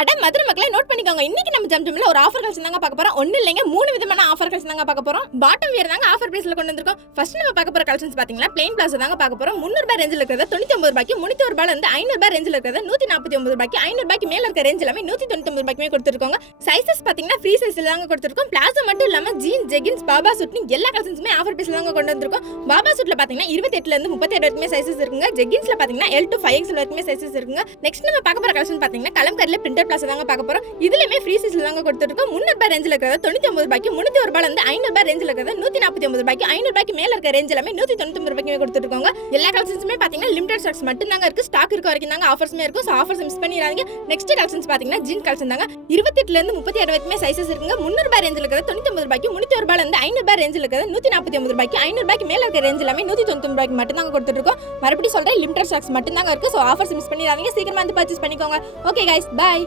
அட மதுரை மக்களை நோட் பண்ணிக்கோங்க. இன்னைக்கு நம்ம ஜம்ஜம்ல ஒரு ஆஃபர் கலெக்ஷன் தாங்க பார்க்க போறோம். ஒண்ணு இல்லைங்க, 3 விதமான ஆஃபர் கலெக்ஷன் தாங்க பார்க்க போறோம். பாட்டம் வியர் தாங்க ஆஃபர் பிரைஸ்ல கொண்டு வந்திருக்கோம். ஃபர்ஸ்ட் நம்ம பார்க்க போற கலெக்ஷன்ஸ் பாத்தீங்கன்னா பிளைன் பிளாசோ தாங்க பார்க்க போறோம். 300 ரூபாய் ரேஞ்சில இருக்கிறது 99 ரூபாய்க்கு, 300 ரூபாயில இருந்து 500 ரூபாய் ரேஞ்சில இருக்கிறது 149 ரூபாய்க்கு, 500 ரூபாய்க்கு மேல இருக்க ரேஞ்ச் எல்லாமே 199 ரூபாய்க்குமே கொடுத்திருக்கோம். சைஸஸ் பாத்தீங்கன்னா ஃப்ரீ சைஸ்ல தாங்க கொடுத்திருக்கோம். பிளாசோ மட்டும் இல்லாம ஜீன், ஜெகின்ஸ், பாபா சூட்னு எல்லா கலெக்ஷன்ஸுமே ஆஃபர் பிரைஸ்ல தாங்க கொண்டு வந்திருக்கோம். பாபா சூட்ல பாத்தீங்கன்னா 28ல இருந்து 37 வரைக்குமே சைஸஸ் இருக்குங்க. ஜெகின்ஸ்ல பாத்தீங்கன்னா L to 5XL வரைக்குமே சைஸஸ் இருக்குங்க. நெக்ஸ்ட் நம்ம பார்க்க போற கலெக்ஷன் பாத்தீங்கன்னா கலம்காரில பிரிண்டட் பிளாசோ தாங்க பார்க்க போறோம். இதுலயுமே ஃப்ரீ சைஸ்ல தாங்க கொடுத்திருக்கோம். 300 ரூபாய் ரேஞ்சில இருக்கிறது 99 ரூபாய்க்கு, 301 ரூபாயில இருந்து 500 ரூபாய் ரேஞ்சில இருக்கிறது 149 ரூபாய்க்கு, 500 ரூபாய்க்கு மேல இருக்க ரேஞ்ச் எல்லாமே 199 ரூபாய்க்கு கொடுத்திருக்கோம். எல்லா கலெக்ஷன்ஸுமே பாத்தீங்கன்னா லிமிடெட் ஸ்டாக்ஸ் மட்டும் தாங்க இருக்கு. ஸ்டாக் இருக்க வரைக்கும் தாங்க ஆஃபர்ஸ்மே இருக்கும். சோ ஆஃபர்ஸ் மிஸ் பண்ணிராதீங்க. நெக்ஸ்ட் கலெக்ஷன்ஸ் பாத்தீங்கன்னா ஜீன் கலெக்ஷன் தாங்க. 28ல இருந்து 36 வரைக்குமே சைஸஸ் இருக்குங்க. 300 ரூபாய் ரேஞ்சில இருக்கிறது 99 ரூபாய்க்கு, 301 ரூபாயில இருந்து 500 ரூபாய் ரேஞ்சில இருக்கிறது 149 ரூபாய்க்கு, 500 ரூபாய்க்கு மேல இருக்க ரேஞ்ச் எல்லாமே 199 ரூபாய்க்கு மட்டும் தாங்க கொடுத்துருக்கோம். மறுபடியும் சொல்றேன், லிமிடெட் ஸ்டாக்ஸ் மட்டும் தாங்க இருக்கு. சோ ஆஃபர்ஸ் மிஸ் பண்ணிராதீங்க. சீக்கிரமா வந்து பர்ச்சேஸ் பண்ணிக்கோங்க. Okay guys, by.